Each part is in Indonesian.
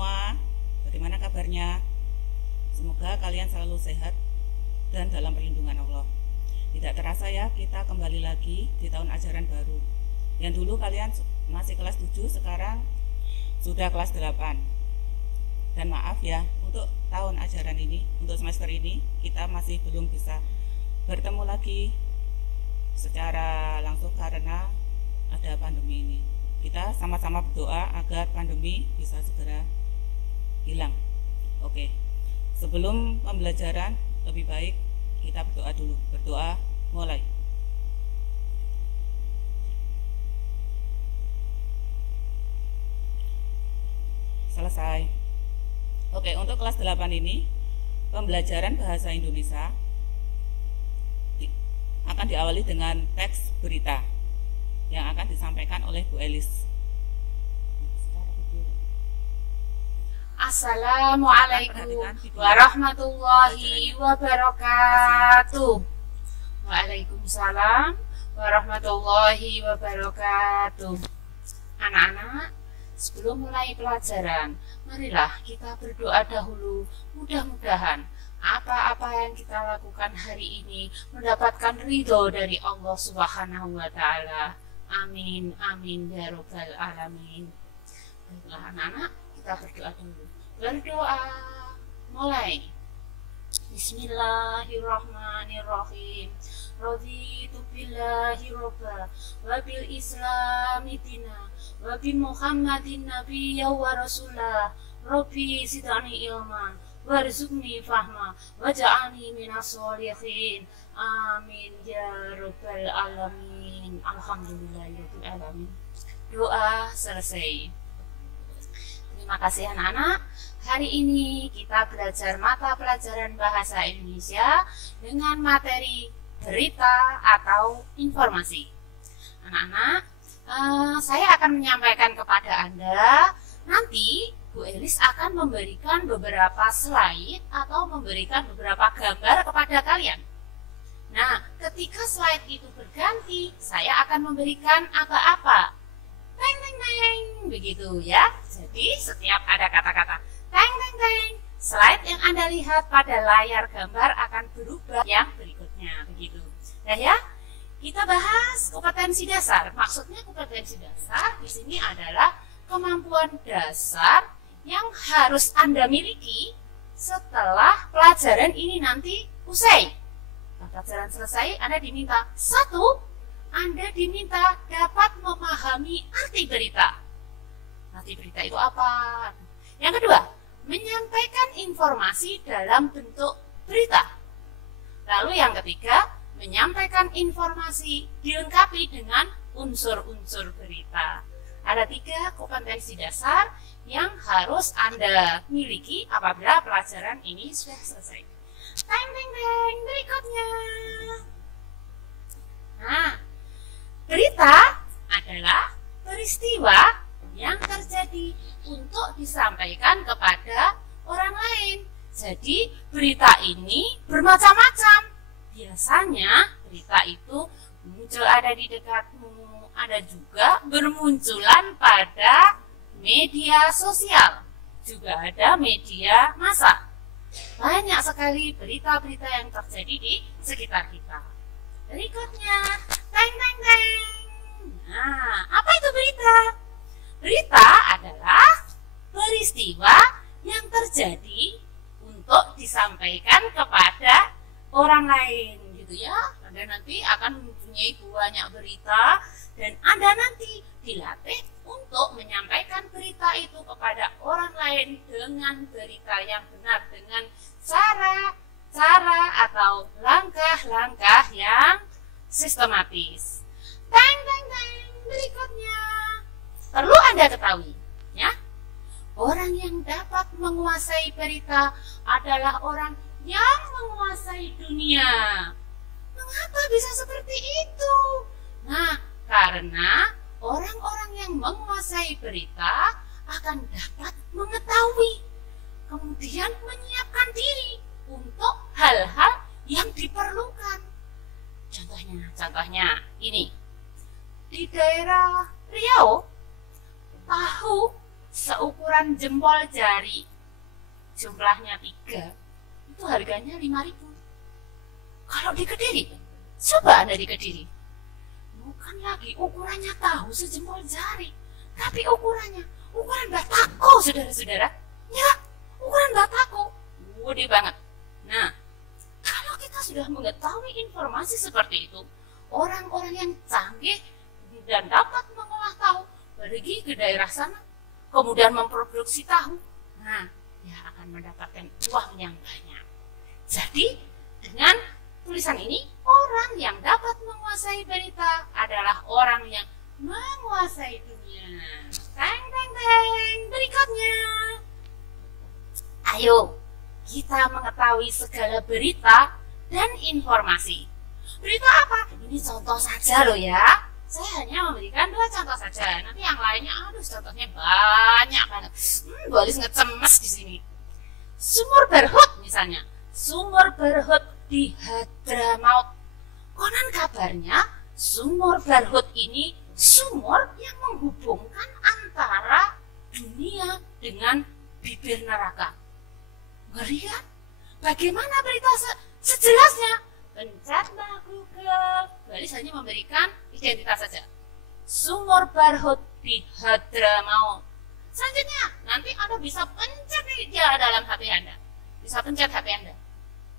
semua, bagaimana kabarnya? Semoga kalian selalu sehat dan dalam perlindungan Allah. Tidak terasa ya, kita kembali lagi di tahun ajaran baru. Yang dulu kalian masih kelas 7, sekarang sudah kelas 8. Dan maaf ya, untuk tahun ajaran ini, untuk semester ini, kita masih belum bisa bertemu lagi secara langsung karena ada pandemi ini. Kita sama-sama berdoa agar pandemi bisa segera hilang. Oke, sebelum pembelajaran lebih baik kita berdoa dulu. Berdoa, mulai. Selesai. Oke, untuk kelas 8 ini pembelajaran bahasa Indonesia akan diawali dengan teks berita yang akan disampaikan oleh Bu Elis. Assalamualaikum warahmatullahi wabarakatuh. Waalaikumsalam warahmatullahi wabarakatuh. Anak-anak, sebelum mulai pelajaran, marilah kita berdoa dahulu. Mudah-mudahan apa-apa yang kita lakukan hari ini mendapatkan ridho dari Allah Subhanahu wa Ta'ala. Amin, amin ya Rabbal Alamin. Baiklah anak-anak, kita berdoa dulu. Berdoa, mulai. Bismillahirrahmanirrahim. Raditu billahi robba, wabil islami dina, wabi muhammadin nabiyya wa rasulah. Rabbi zidni ilman, warzuqni fahma, waj'alni minas sholihin. Amin ya Rabbal Alamin. Alhamdulillahirabbil alamin. Doa selesai. Terima kasih anak-anak. Hari ini kita belajar mata pelajaran bahasa Indonesia dengan materi berita atau informasi. Anak-anak, saya akan menyampaikan kepada Anda. Nanti Bu Elis akan memberikan beberapa slide atau memberikan beberapa gambar kepada kalian. Nah, ketika slide itu berganti, saya akan memberikan apa-apa. Teng, teng, teng, begitu ya. Jadi, setiap ada kata-kata teng, teng, teng, slide yang Anda lihat pada layar gambar akan berubah yang berikutnya, begitu. Nah ya, kita bahas kompetensi dasar. Maksudnya kompetensi dasar di sini adalah kemampuan dasar yang harus Anda miliki setelah pelajaran ini nanti usai. Pelajaran selesai, Anda diminta satu, Anda diminta dapat memahami arti berita. Arti berita itu apa? Yang kedua, menyampaikan informasi dalam bentuk berita. Lalu yang ketiga, menyampaikan informasi dilengkapi dengan unsur-unsur berita. Ada 3 kompetensi dasar yang harus Anda miliki apabila pelajaran ini sudah selesai. Teng, teng, teng, berikutnya. Nah, berita adalah peristiwa yang terjadi untuk disampaikan kepada orang lain. Jadi, berita ini bermacam-macam. Biasanya, berita itu muncul ada di dekatmu, ada juga bermunculan pada media sosial. Juga ada media massa. Banyak sekali berita-berita yang terjadi di sekitar kita. Berikutnya, teng, teng, teng. Nah, apa itu berita? Berita adalah peristiwa yang terjadi untuk disampaikan kepada orang lain, gitu ya. Anda nanti akan mempunyai banyak berita dan Anda nanti dilatih untuk menyampaikan berita itu kepada orang lain dengan berita yang benar, dengan cara atau langkah-langkah yang sistematis. Teng, teng, teng, berikutnya. Perlu Anda ketahui, ya, orang yang dapat menguasai berita adalah orang yang menguasai dunia. Mengapa bisa seperti itu? Nah, karena orang-orang yang menguasai berita akan dapat mengetahui, kemudian menyiapkan diri untuk hal-hal yang diperlukan. Contohnya ini. Di daerah Riau, tahu seukuran jempol jari, jumlahnya 3, itu harganya 5.000. Kalau di Kediri, coba Anda di Kediri, bukan lagi ukurannya tahu sejempol jari, tapi ukuran batako, saudara-saudara. Ya, ukuran batako, gede banget. Nah, kalau kita sudah mengetahui informasi seperti itu, orang-orang yang canggih dan dapat mengolah tahu pergi ke daerah sana, kemudian memproduksi tahu, nah, dia akan mendapatkan uang yang banyak. Jadi, dengan tulisan ini, orang yang dapat menguasai berita adalah orang yang menguasai dunia. Teng, teng, teng. Berikutnya, ayo kita mengetahui segala berita dan informasi. Berita apa? Ini contoh saja loh ya. Saya hanya memberikan 2 contoh saja. Nanti yang lainnya, aduh, contohnya banyak banget. Bu Alis ngecemes di sini. Sumur Berhut misalnya. Sumur Berhut di Hadramaut. Konon kabarnya Sumur Berhut ini sumur yang menghubungkan antara dunia dengan bibir neraka. Ngeri kan? Bagaimana berita sejelasnya? Pencetlah Google. Balis hanya memberikan identitas saja. Sumur Berhut di Hadramaut. Selanjutnya, nanti Anda bisa pencet dia dalam HP Anda. Bisa pencet HP Anda.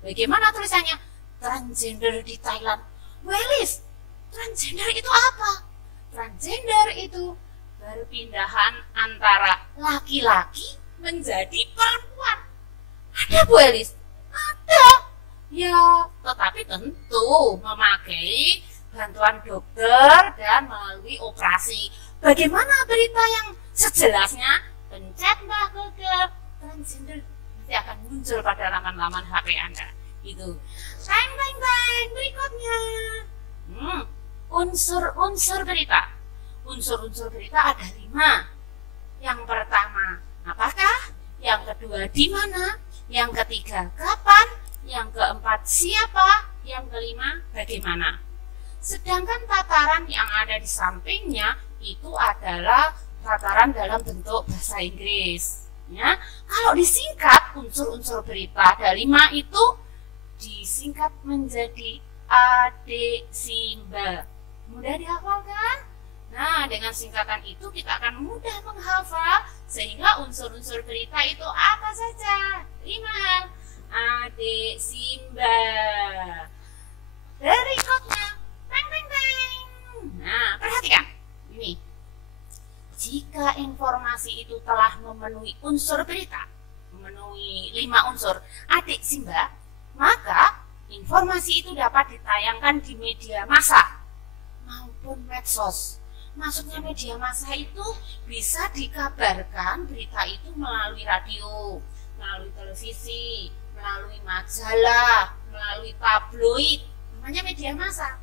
Bagaimana tulisannya? Transgender di Thailand. Welis, transgender itu apa? Transgender itu perpindahan antara laki-laki menjadi perempuan. Ada Bu Elis? Ada. Ya, tetapi tentu memakai bantuan dokter dan melalui operasi. Bagaimana berita yang sejelasnya? Pencet Mbak Google transgender, nanti akan muncul pada laman-laman HP Anda. Itu. Teng, teng, teng. Berikutnya, unsur-unsur berita. Unsur-unsur berita ada 5. Yang pertama, apakah? Yang kedua, di mana? Yang ketiga, kapan? Yang keempat, siapa? Yang kelima, bagaimana? Sedangkan tataran yang ada di sampingnya itu adalah tataran dalam bentuk bahasa Inggris. Ya, kalau disingkat unsur-unsur berita ada 5 itu disingkat menjadi ADSIMBA. Mudah dihafal kan? Nah, dengan singkatan itu kita akan mudah menghafal sehingga unsur-unsur berita itu apa saja? 5. ADSIMBA. Berikutnya, teng, teng, teng. Nah, perhatikan ini. Jika informasi itu telah memenuhi unsur berita, memenuhi 5 unsur ADSIMBA, maka informasi itu dapat ditayangkan di media massa maupun medsos. Maksudnya media massa itu bisa dikabarkan berita itu melalui radio, melalui televisi, melalui majalah, melalui tabloid, namanya media massa.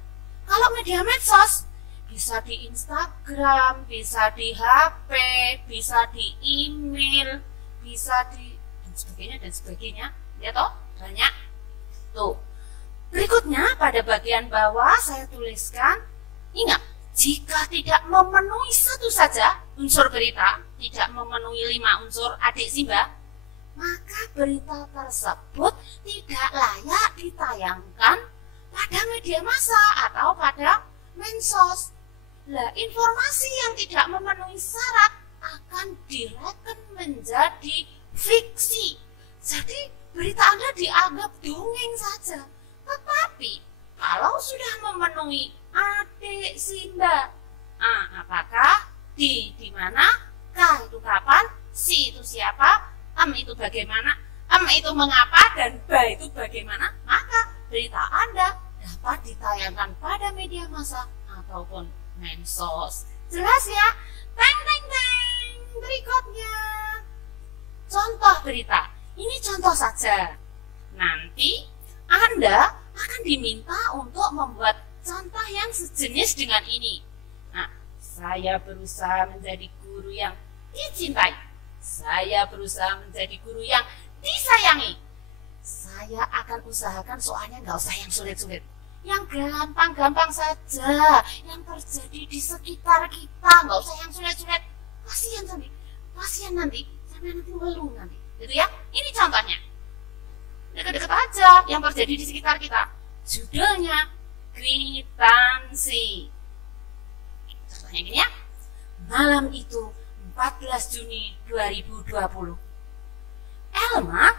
Kalau media medsos, bisa di Instagram, bisa di HP, bisa di email, bisa di dan sebagainya, ya toh, banyak. Tuh. Berikutnya pada bagian bawah saya tuliskan, ingat, jika tidak memenuhi satu saja unsur berita, tidak memenuhi 5 unsur ADSIMBA, maka berita tersebut tidak layak ditayangkan pada media massa atau pada medsos. Lah, informasi yang tidak memenuhi syarat akan direken menjadi fiksi. Jadi berita Anda dianggap dongeng saja. Tetapi kalau sudah memenuhi ADSIMBA, apakah di mana, K itu kapan, si itu siapa, itu bagaimana, itu mengapa, dan ba itu bagaimana, maka berita Anda dapat ditayangkan pada media massa ataupun medsos. Jelas ya? Teng, teng, teng. Berikutnya, contoh berita. Ini contoh saja. Nanti Anda akan diminta untuk membuat contoh yang sejenis dengan ini. Nah, saya berusaha menjadi guru yang dicintai. Saya berusaha menjadi guru yang disayangi. Saya akan usahakan soalnya nggak usah yang sulit-sulit. Yang gampang-gampang saja, yang terjadi di sekitar kita, nggak usah yang sulit-sulit. Kasihan nanti sampai nanti ngeluh nanti, gitu ya. Ini contohnya, dekat-dekat aja yang terjadi di sekitar kita. Judulnya kwitansi. Contohnya gini ya. Malam itu 14 Juni 2020, Elma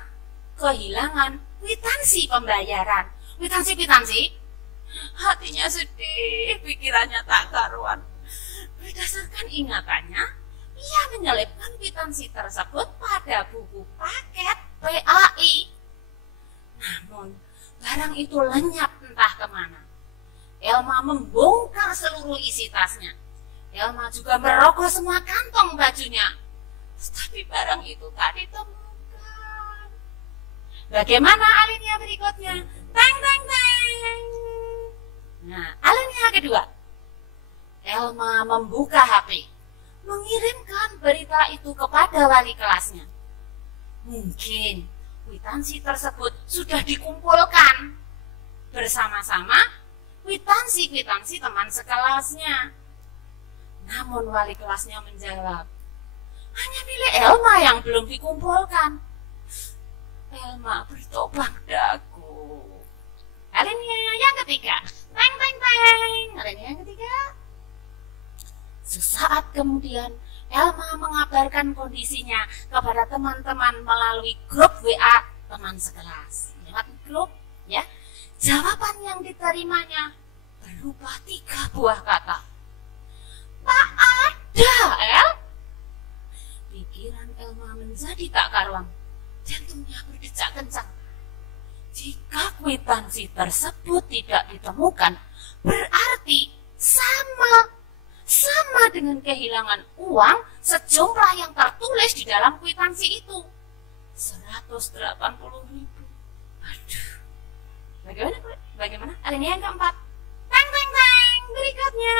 kehilangan kwitansi pembayaran. Kwitansi, hatinya sedih, pikirannya tak karuan. Berdasarkan ingatannya, ia menyelipkan kwitansi tersebut pada buku paket PAI. Namun, barang itu lenyap entah kemana. Elma membongkar seluruh isi tasnya. Elma juga merogoh semua kantong bajunya. Tapi barang itu tak ditemukan. Bagaimana alinea berikutnya? Teng, teng, teng. Nah, alinea kedua. Elma membuka HP, mengirimkan berita itu kepada wali kelasnya. Mungkin kwitansi tersebut sudah dikumpulkan bersama-sama kwitansi teman sekelasnya. Namun wali kelasnya menjawab, hanya milik Elma yang belum dikumpulkan. Elma bertopang dagu. Alinea yang ketiga. Teng, teng, teng. Alinea yang ketiga. Sesaat kemudian, Elma mengabarkan kondisinya kepada teman-teman melalui grup WA teman sekelas. Lewat grup, ya. Jawaban yang diterimanya berupa 3 buah kata. Tak ada, El. Pikiran Elma menjadi tak karuan. Jantungnya berdetak kencang. Jika kwitansi tersebut tidak ditemukan, berarti sama dengan kehilangan uang sejumlah yang tertulis di dalam kwitansi itu. 180.000. Aduh. Bagaimana? Alinea yang keempat. Teng, teng, teng. Berikutnya.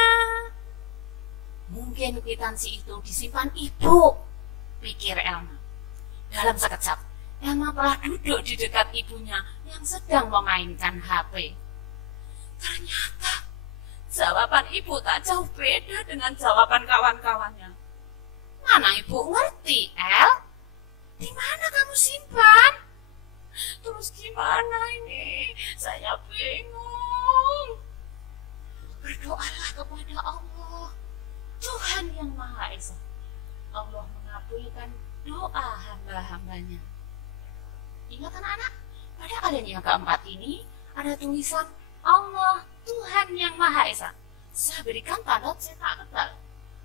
Mungkin kwitansi itu disimpan ibu, pikir Elma. Dalam sekejap, Elma telah duduk di dekat ibunya yang sedang memainkan HP. Ternyata jawaban ibu tak jauh beda dengan jawaban kawan-kawannya. Mana ibu ngerti, El? Di mana kamu simpan? Terus gimana ini? Saya bingung. Berdoalah kepada Allah, Tuhan yang Maha Esa. Allah mengabulkan doa hamba-hambanya. Ingat anak-anak, pada alinea keempat ini ada tulisan Allah Tuhan yang Maha Esa. Saya berikan tanda cetak tebal.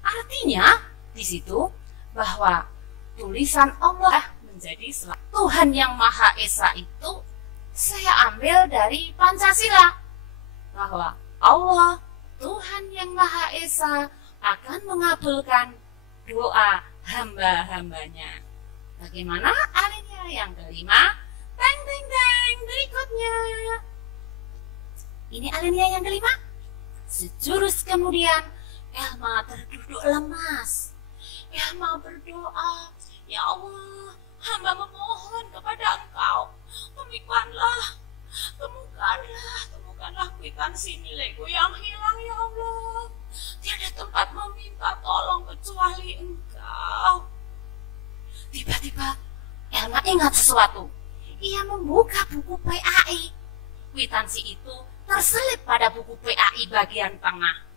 Artinya di situ bahwa tulisan Allah menjadi Tuhan yang Maha Esa itu saya ambil dari Pancasila, bahwa Allah Tuhan yang Maha Esa akan mengabulkan doa hamba-hambanya. Bagaimana alinea yang kelima? Teng, teng, teng. Berikutnya. Ini alinea yang kelima. Sejurus kemudian, Elma terduduk lemas. Elma berdoa, ya Allah, hamba memohon kepada Engkau, temukanlah kwitansi milikku yang hilang, ya Allah. Tiada tempat meminta tolong kecuali Engkau. Tiba-tiba Elma ingat sesuatu. Ia membuka buku PAI. Kwitansi itu terselip pada buku PAI bagian tengah.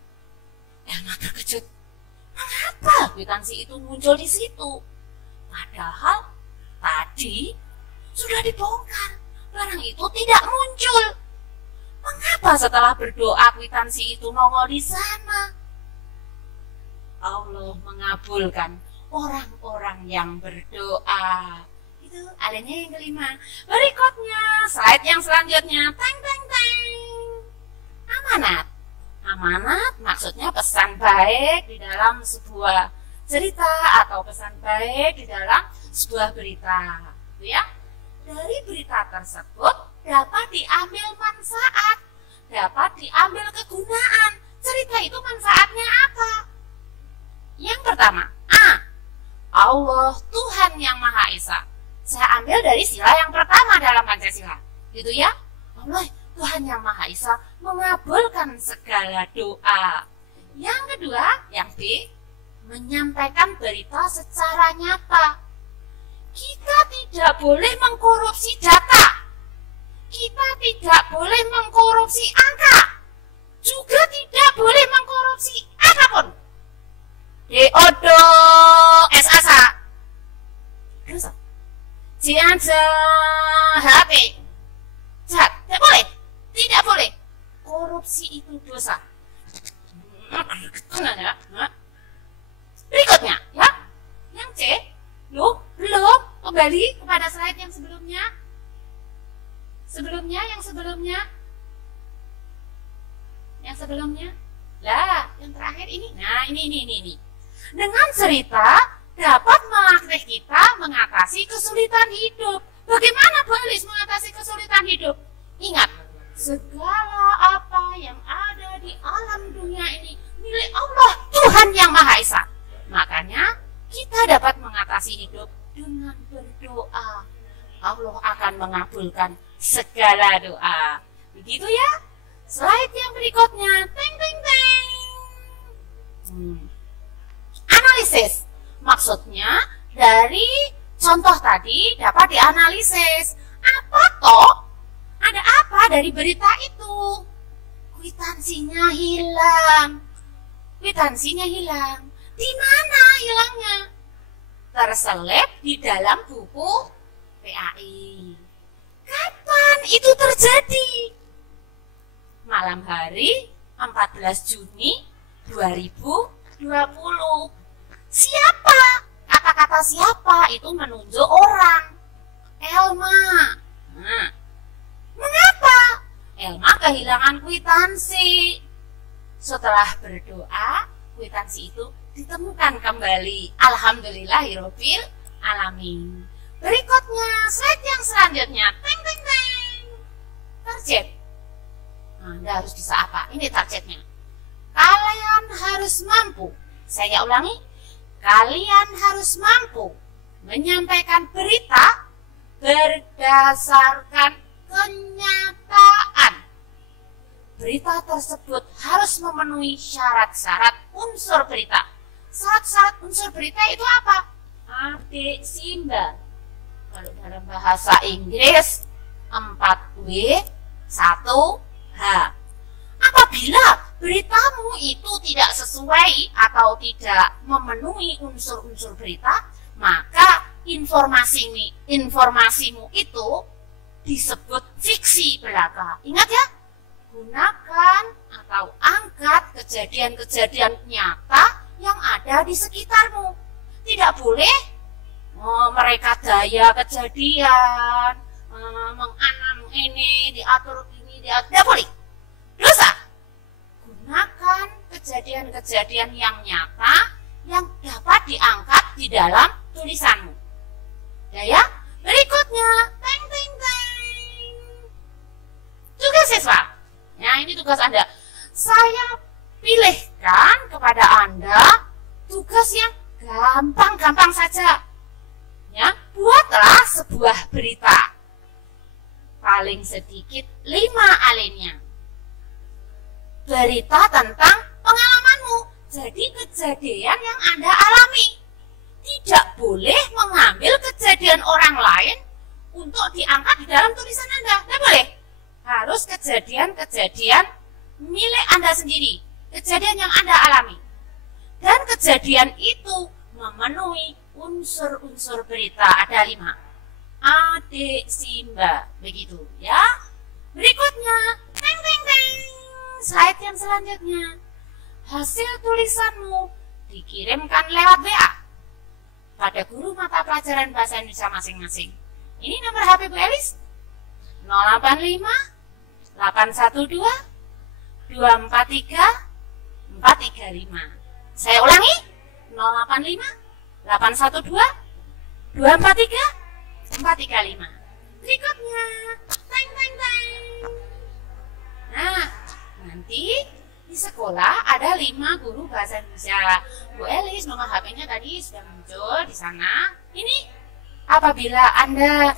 Elma terkejut. Mengapa kwitansi itu muncul di situ? Padahal tadi sudah dibongkar. Barang itu tidak muncul. Mengapa setelah berdoa kwitansi itu nongol di sana? Allah mengabulkan orang-orang yang berdoa. Itu alinea yang kelima. Berikutnya, slide yang selanjutnya. Teng, teng, teng. Amanat. Amanat maksudnya pesan baik di dalam sebuah cerita atau pesan baik di dalam sebuah berita. Ya. Dari berita tersebut dapat diambil manfaat, dapat diambil kegunaan. Cerita itu manfaatnya apa? Yang pertama, A. Allah Tuhan yang Maha Esa. Saya ambil dari sila yang pertama dalam Pancasila. Gitu ya. Allah Tuhan yang Maha Esa mengabulkan segala doa. Yang kedua, yang B, menyampaikan berita secara nyata. kita tidak boleh mengkorupsi data. Kita tidak boleh mengkorupsi angka. Juga tidak boleh mengkorupsi apapun. Deodo SASA. Dosa. Cianca HP. Jahat. Tidak boleh. Tidak boleh. Korupsi itu dosa. Berikutnya, ya. Yang C. Loh, belum. Kembali kepada slide yang sebelumnya. Yang sebelumnya. Lah, yang terakhir ini. Nah, ini. Dengan cerita dapat melatih kita mengatasi kesulitan hidup. Bagaimana Bu Elis mengatasi kesulitan hidup? Ingat, segala apa yang ada di alam dunia ini milik Allah, Tuhan yang Maha Esa. Makanya kita dapat mengatasi hidup dengan berdoa. Allah akan mengabulkan segala doa. Begitu ya. Slide yang berikutnya. Teng. Analisis. Maksudnya dari contoh tadi dapat dianalisis. Apa toh? Ada apa dari berita itu? Kwitansinya hilang. Di mana hilangnya? Terselip di dalam buku PAI. Kapan itu terjadi? Malam hari 14 Juni 2020. Siapa? Kata-kata siapa itu menunjuk orang. Elma. Nah, mengapa? Elma kehilangan kwitansi. Setelah berdoa, kwitansi itu ditemukan kembali. Alhamdulillahirabbil alamin. Berikutnya, slide yang selanjutnya. Teng. Target. Anda harus bisa apa? Ini targetnya. Kalian harus mampu. Saya ulangi. Kalian harus mampu menyampaikan berita berdasarkan kenyataan. Berita tersebut harus memenuhi syarat-syarat unsur berita. Syarat-syarat unsur berita itu apa? A, B, Simba. Kalau dalam bahasa Inggris 4W 1H. Apabila beritamu itu tidak sesuai atau tidak memenuhi unsur-unsur berita, maka informasimu itu disebut fiksi belaka. Ingat ya, gunakan atau angkat kejadian-kejadian nyata yang ada di sekitarmu. Tidak boleh mereka daya kejadian, menganam ini, diatur ini, tidak boleh. Dosa. Gunakan kejadian-kejadian yang nyata yang dapat diangkat di dalam tulisanmu. Ya. Berikutnya, teng. Tugas siswa. Nah, ini tugas Anda. Saya pilihkan kepada Anda tugas yang gampang-gampang saja. Ya, buatlah sebuah berita. Paling sedikit 5 alinea. Berita tentang pengalamanmu. Jadi kejadian yang Anda alami. Tidak boleh mengambil kejadian orang lain untuk diangkat di dalam tulisan Anda. Tidak boleh. Harus kejadian-kejadian milik Anda sendiri. Kejadian yang Anda alami. Dan kejadian itu memenuhi unsur-unsur berita. Ada 5. A, D, Simba. Begitu ya. Berikutnya. Teng. Slide yang selanjutnya. Hasil tulisanmu dikirimkan lewat WA pada guru mata pelajaran bahasa Indonesia masing-masing. Ini nomor HP Bu Elis 085 812 243 435. Saya ulangi 085 812 243 435. Berikutnya. Teng. Nah, nanti di sekolah ada 5 guru bahasa Indonesia. Bu Elis nomor HP-nya tadi sudah muncul di sana. Ini apabila Anda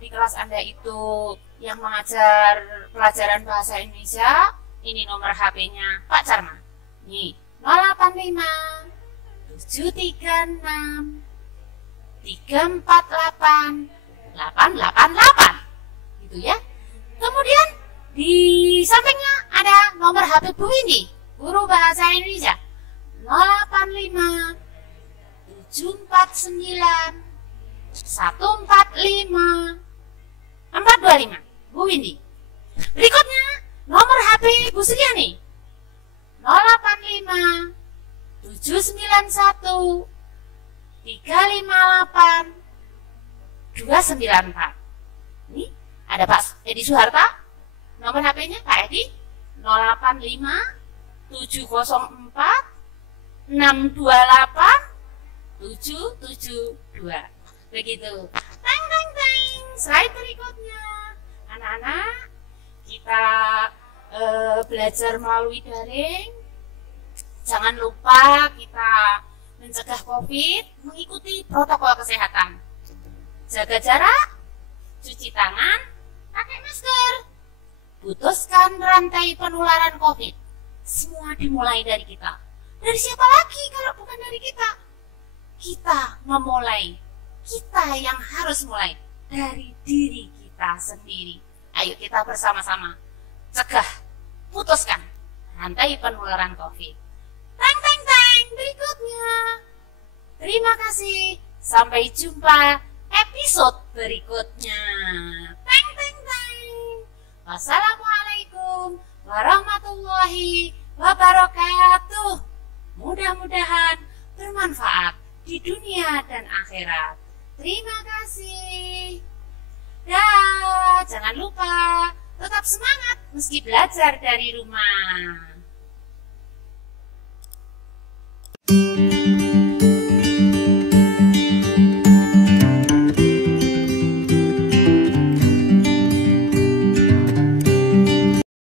di kelas Anda itu yang mengajar pelajaran bahasa Indonesia, ini nomor HP-nya Pak Carma. Nih, 085 736 348 888 gitu ya. Kemudian di sampingnya ada nomor HP Bu Windy, guru bahasa Indonesia, 085 749 145 425 Bu Windy. Berikutnya nomor HP Bu Suryani, 085 791 358 294. Ini ada Pak Edi Suharta, nomor HP-nya Pak Edi 085 704 628 772. Begitu. Teng teng teng. Slide berikutnya. Anak-anak, kita belajar melalui daring. Jangan lupa kita mencegah COVID, mengikuti protokol kesehatan. Jaga jarak, cuci tangan, pakai masker. Putuskan rantai penularan COVID. Semua dimulai dari kita. Dari siapa lagi kalau bukan dari kita? Kita memulai. Kita yang harus mulai dari diri kita sendiri. Ayo kita bersama-sama cegah, putuskan rantai penularan COVID. Teng teng teng, berikutnya. Terima kasih. Sampai jumpa episode berikutnya. Teng teng teng. Wassalamualaikum warahmatullahi wabarakatuh. Mudah-mudahan bermanfaat di dunia dan akhirat. Terima kasih. Jangan lupa tetap semangat meski belajar dari rumah.